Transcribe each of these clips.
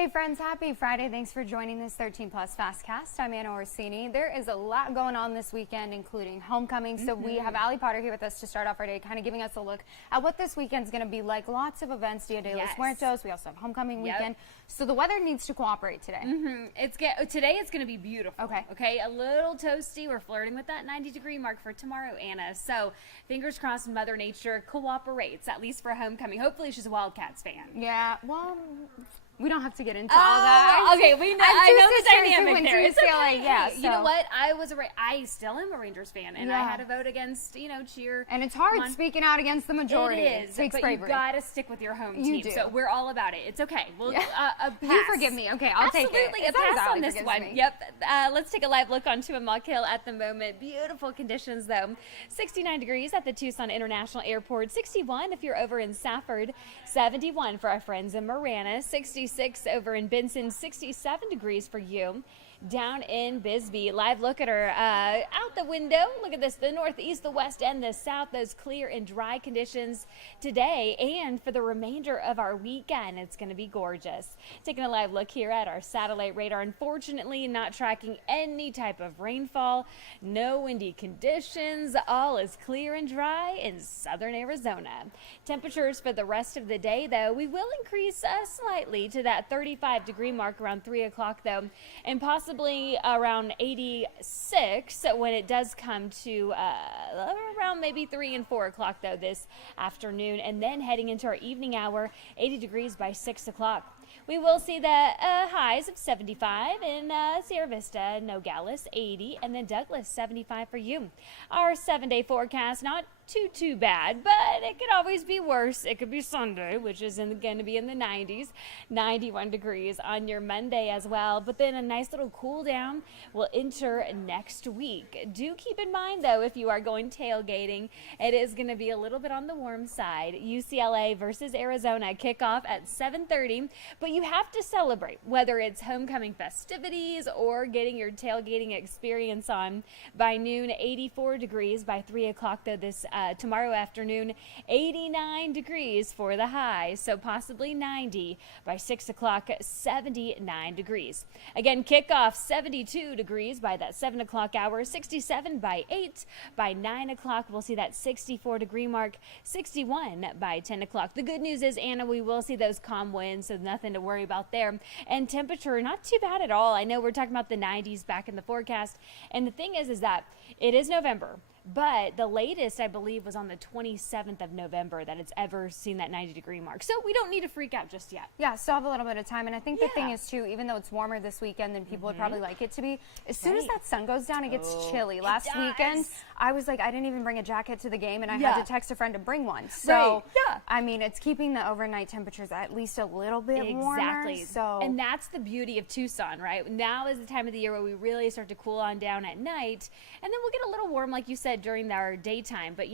Hey friends, happy Friday. Thanks for joining this 13 Plus FastCast. I'm Anna Orsini. There is a lot going on this weekend, including homecoming. So we have Allie Potter here with us to start off our day, kind of giving us a look at what this weekend's going to be like. Lots of events, Dia de los Muertos. We also have homecoming weekend. So the weather needs to cooperate today. Today it's going to be beautiful. Okay. A little toasty. We're flirting with that 90-degree mark for tomorrow, Anna. So fingers crossed Mother Nature cooperates, at least for homecoming. Hopefully she's a Wildcats fan. Yeah, well, we don't have to get into all that. Okay, we know. I know the dynamic there. It's okay. Yeah, You know what? I still am a Rangers fan, and I had to vote against, cheer. And it's hard speaking out against the majority. It is, takes but bravery. you got to stick with your home team. You do. So we're all about it. It's okay. We'll a pass. You forgive me. Okay, I'll take it. Absolutely, a pass on this one. Me. Yep. Let's take a live look onto a Muck Hill at the moment. Beautiful conditions, though. 69 degrees at the Tucson International Airport. 61 if you're over in Safford. 71 for our friends in Marana. 66 over in Benson. 67 degrees for you. Down in Bisbee. Live look at her out the window. Look at this, the northeast, the west, and the south. Those clear and dry conditions today and for the remainder of our weekend. It's going to be gorgeous. Taking a live look here at our satellite radar. Unfortunately, not tracking any type of rainfall. No windy conditions. All is clear and dry in southern Arizona. Temperatures for the rest of the day, though, we will increase slightly to that 35-degree mark around 3 o'clock, though, and possibly around 86 when it does come to around maybe 3 and 4 o'clock, though, this afternoon. And then heading into our evening hour, 80 degrees by 6 o'clock. We will see the highs of 75 in Sierra Vista, Nogales, 80, and then Douglas, 75 for you. Our 7-day forecast, not too bad, but it could always be worse. It could be Sunday, which is going to be in the 90s, 91 degrees on your Monday as well. But then a nice little cool down will enter next week. Do keep in mind, though, if you are going tailgating, it is going to be a little bit on the warm side. UCLA versus Arizona kickoff at 7:30, but you have to celebrate, whether it's homecoming festivities or getting your tailgating experience on by noon. 84 degrees by 3 o'clock, though, this tomorrow afternoon. 89 degrees for the high, so possibly 90 by 6 o'clock. 79 degrees. Again, kickoff 72 degrees by that 7 o'clock hour. 67 by 8. By 9 o'clock, we'll see that 64-degree mark. 61 by 10 o'clock. The good news is, Anna, we will see those calm winds, so nothing to worry about there. And temperature, not too bad at all. I know we're talking about the 90s back in the forecast, and the thing is that it is November. But the latest, I believe, was on the 27th of November that it's ever seen that 90-degree mark. So we don't need to freak out just yet. Yeah, still have a little bit of time. And I think the thing is, too, even though it's warmer this weekend than people would probably like it to be, as soon as that sun goes down, it gets chilly. Last weekend, I was like, I didn't even bring a jacket to the game, and I had to text a friend to bring one. So, I mean, it's keeping the overnight temperatures at least a little bit warmer. So. And that's the beauty of Tucson, right? Now is the time of the year where we really start to cool on down at night. And then we'll get a little warm, like you said, during our daytime. But,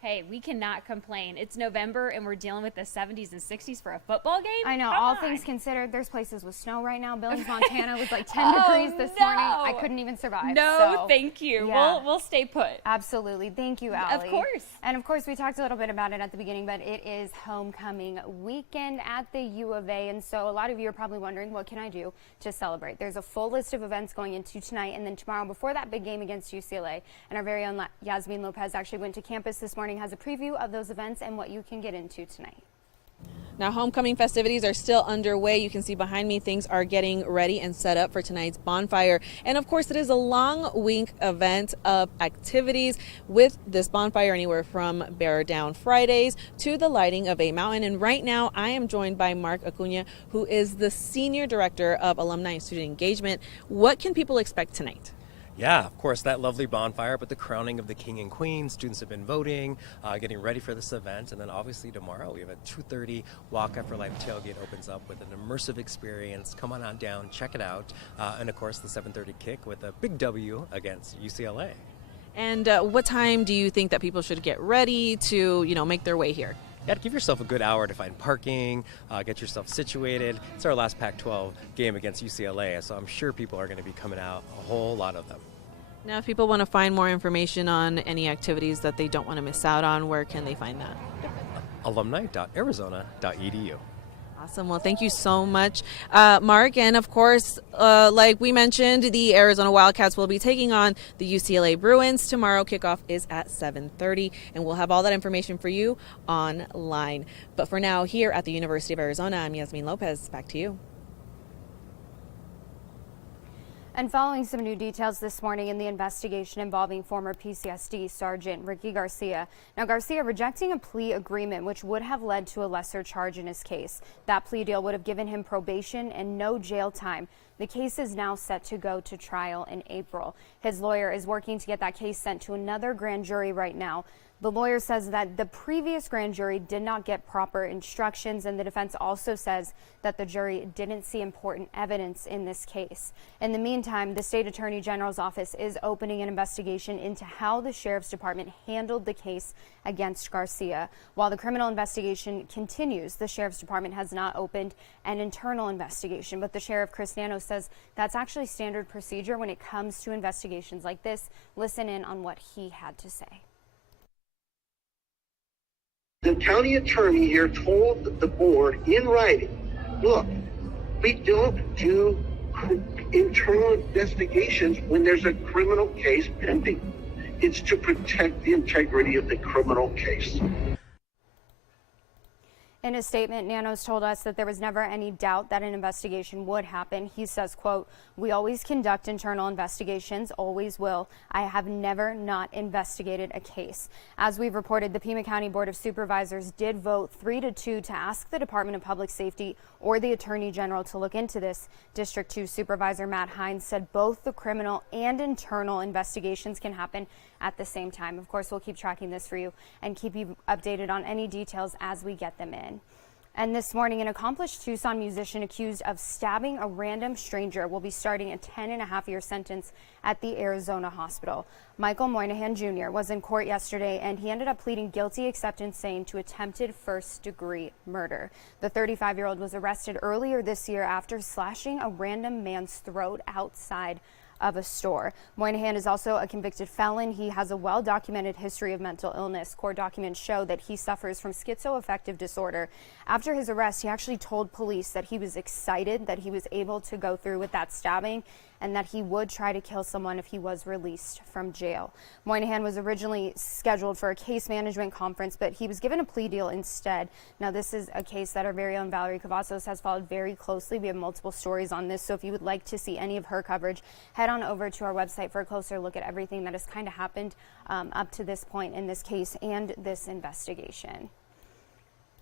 hey, we cannot complain. It's November, and we're dealing with the 70s and 60s for a football game. I know. All things considered, there's places with snow right now. Billings, Montana was like 10 degrees this morning. I couldn't even survive. No, thank you. Yeah. We'll stay put. Absolutely. Thank you, Allie. Of course. And, of course, we talked a little bit about it at the beginning, but it is homecoming weekend at the U of A. And so a lot of you are probably wondering, what can I do to celebrate? There's a full list of events going into tonight and then tomorrow before that big game against UCLA. And our very own Yasmin Lopez actually went to campus this morning, has a preview of those events and what you can get into tonight. Now, homecoming festivities are still underway. You can see behind me things are getting ready and set up for tonight's bonfire. And of course, it is a long week event of activities with this bonfire, anywhere from Bear Down Fridays to the lighting of a mountain. And right now, I am joined by Mark Acuna, who is the Senior Director of Alumni and Student Engagement. What can people expect tonight? Yeah, of course, that lovely bonfire, but the crowning of the king and queen. Students have been voting, getting ready for this event. And then obviously tomorrow we have a 2:30 Walk After Life tailgate opens up with an immersive experience. Come on down, check it out. And of course the 7:30 kick with a big W against UCLA. And what time do you think that people should get ready to, make their way here? Yeah, give yourself a good hour to find parking, get yourself situated. It's our last Pac-12 game against UCLA, so I'm sure people are going to be coming out, a whole lot of them. Now, if people want to find more information on any activities that they don't want to miss out on, where can they find that? Alumni.arizona.edu. Awesome. Well, thank you so much, Mark. And of course, like we mentioned, the Arizona Wildcats will be taking on the UCLA Bruins tomorrow. Kickoff is at 7:30, and we'll have all that information for you online. But for now, here at the University of Arizona, I'm Yasmin Lopez. Back to you. And following some new details this morning in the investigation involving former PCSD Sergeant Ricky Garcia. Now, Garcia rejecting a plea agreement which would have led to a lesser charge in his case. That plea deal would have given him probation and no jail time. The case is now set to go to trial in April. His lawyer is working to get that case sent to another grand jury right now. The lawyer says that the previous grand jury did not get proper instructions, and the defense also says that the jury didn't see important evidence in this case. In the meantime, the state attorney general's office is opening an investigation into how the sheriff's department handled the case against Garcia. While the criminal investigation continues, the sheriff's department has not opened an internal investigation, but the sheriff, Chris Nano, says that's actually standard procedure when it comes to investigations like this. Listen in on what he had to say. The county attorney here told the board in writing, look, we don't do internal investigations when there's a criminal case pending. It's to protect the integrity of the criminal case. In a statement, Nanos told us that there was never any doubt that an investigation would happen. He says, quote, "We always conduct internal investigations, always will. I have never not investigated a case." As we've reported, the Pima County Board of Supervisors did vote 3-2 to ask the Department of Public Safety or the Attorney General to look into this. District 2 Supervisor Matt Hines said both the criminal and internal investigations can happen at the same time. Of course, we'll keep tracking this for you and keep you updated on any details as we get them in. And this morning, an accomplished Tucson musician accused of stabbing a random stranger will be starting a 10.5-year sentence at the Arizona hospital. Michael Moynihan Jr. was in court yesterday, and he ended up pleading guilty, except insane, to attempted first-degree murder. The 35-year-old was arrested earlier this year after slashing a random man's throat outside of a store. Moynihan is also a convicted felon. He has a well-documented history of mental illness. Court documents show that he suffers from schizoaffective disorder. After his arrest, he actually told police that he was excited that he was able to go through with that stabbing and that he would try to kill someone if he was released from jail. Moynihan was originally scheduled for a case management conference, but he was given a plea deal instead. Now, this is a case that our very own Valerie Cavazos has followed very closely. We have multiple stories on this, so if you would like to see any of her coverage, head on over to our website for a closer look at everything that has kind of happened up to this point in this case and this investigation.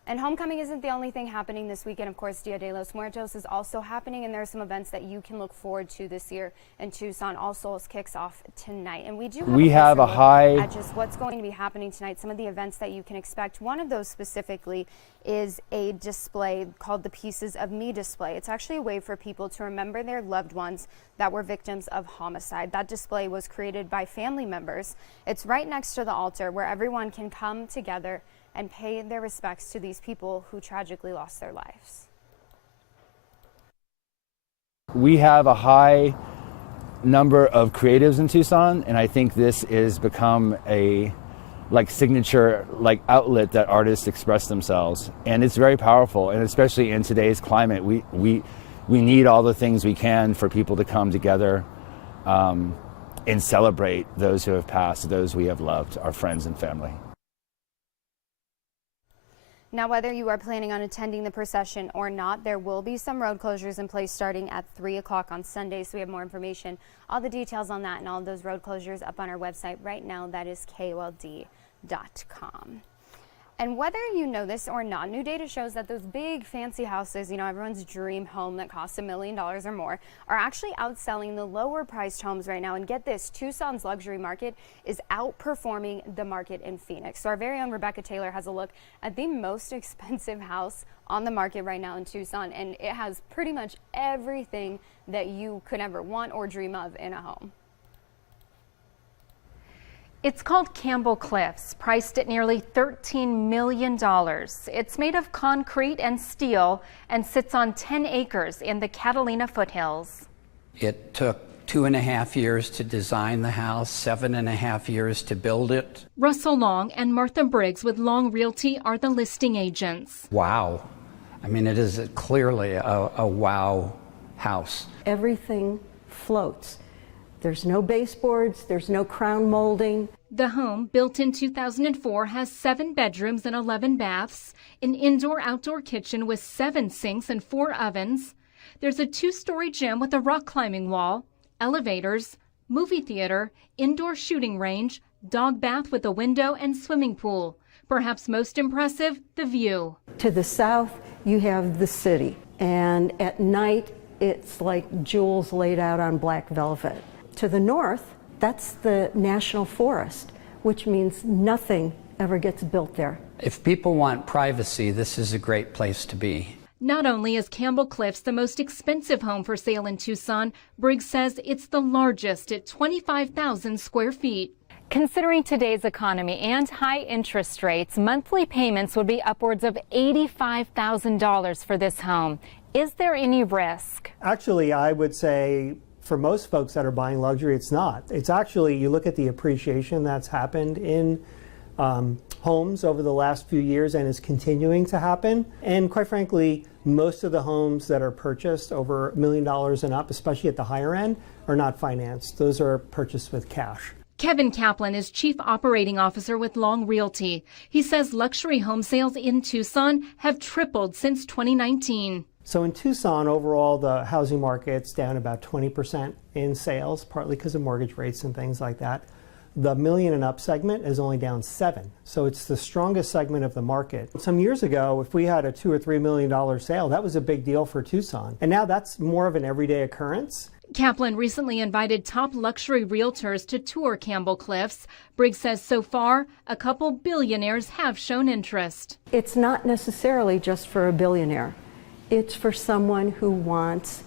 And homecoming isn't the only thing happening this weekend. Of course, Dia de los Muertos is also happening, and there are some events that you can look forward to this year. And Tucson All Souls kicks off tonight. And we have a high at just what's going to be happening tonight, some of the events that you can expect. One of those specifically is a display called the Pieces of Me display. It's actually a way for people to remember their loved ones that were victims of homicide. That display was created by family members. It's right next to the altar where everyone can come together and pay their respects to these people who tragically lost their lives. We have a high number of creatives in Tucson, and I think this is become a signature outlet that artists express themselves, and it's very powerful. And especially in today's climate, we need all the things we can for people to come together and celebrate those who have passed, those we have loved, our friends and family. Now, whether you are planning on attending the procession or not, there will be some road closures in place starting at 3 o'clock on Sunday. So we have more information, all the details on that and all of those road closures up on our website right now. That is KOLD.com. And whether you know this or not, new data shows that those big fancy houses, everyone's dream home that costs $1 million or more, are actually outselling the lower priced homes right now. And get this, Tucson's luxury market is outperforming the market in Phoenix. So our very own Rebecca Taylor has a look at the most expensive house on the market right now in Tucson, and it has pretty much everything that you could ever want or dream of in a home. It's called Campbell Cliffs, priced at nearly $13 million. It's made of concrete and steel and sits on 10 acres in the Catalina foothills. It took 2.5 years to design the house, 7.5 years to build it. Russell Long and Martha Briggs with Long Realty are the listing agents. Wow. I mean, it is clearly a wow house. Everything floats. There's no baseboards, there's no crown molding. The home, built in 2004, has 7 bedrooms and 11 baths, an indoor-outdoor kitchen with 7 sinks and 4 ovens. There's a 2-story gym with a rock climbing wall, elevators, movie theater, indoor shooting range, dog bath with a window, and swimming pool. Perhaps most impressive, the view. To the south, you have the city, and at night, it's like jewels laid out on black velvet. To the north, that's the National Forest, which means nothing ever gets built there. If people want privacy, this is a great place to be. Not only is Campbell Cliffs the most expensive home for sale in Tucson, Briggs says it's the largest at 25,000 square feet. Considering today's economy and high interest rates, monthly payments would be upwards of $85,000 for this home. Is there any risk? Actually, I would say for most folks that are buying luxury, it's not. It's actually, you look at the appreciation that's happened in homes over the last few years and is continuing to happen. And quite frankly, most of the homes that are purchased over $1 million and up, especially at the higher end, are not financed. Those are purchased with cash. Kevin Kaplan is Chief Operating Officer with Long Realty. He says luxury home sales in Tucson have tripled since 2019. So in Tucson, overall, the housing market's down about 20% in sales, partly because of mortgage rates and things like that. The million and up segment is only down 7%. So it's the strongest segment of the market. Some years ago, if we had a $2 or $3 million sale, that was a big deal for Tucson. And now that's more of an everyday occurrence. Kaplan recently invited top luxury realtors to tour Campbell Cliffs. Briggs says so far, a couple billionaires have shown interest. It's not necessarily just for a billionaire. It's for someone who wants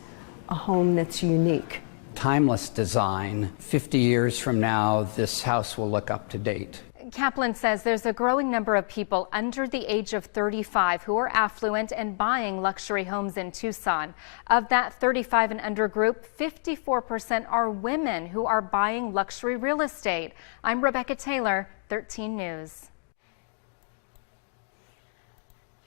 a home that's unique. Timeless design. 50 years from now, this house will look up to date. Kaplan says there's a growing number of people under the age of 35 who are affluent and buying luxury homes in Tucson. Of that 35 and under group, 54% are women who are buying luxury real estate. I'm Rebecca Taylor, 13 News.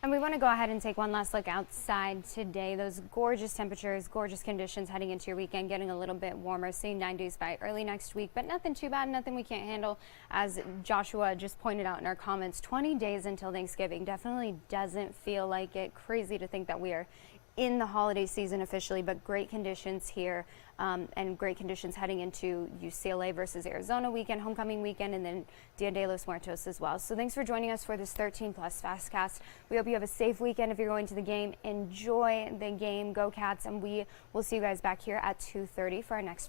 And we want to go ahead and take one last look outside today. Those gorgeous temperatures, gorgeous conditions heading into your weekend, getting a little bit warmer, seeing 90s by early next week, but nothing too bad, nothing we can't handle. As Joshua just pointed out in our comments, 20 days until Thanksgiving definitely doesn't feel like it. Crazy to think that we are in the holiday season officially, but great conditions here and great conditions heading into UCLA versus Arizona weekend, homecoming weekend, and then Dia de los Muertos as well. So thanks for joining us for this 13 Plus FastCast. We hope you have a safe weekend. If you're going to the game, enjoy the game. Go Cats, and we will see you guys back here at 2:30 for our next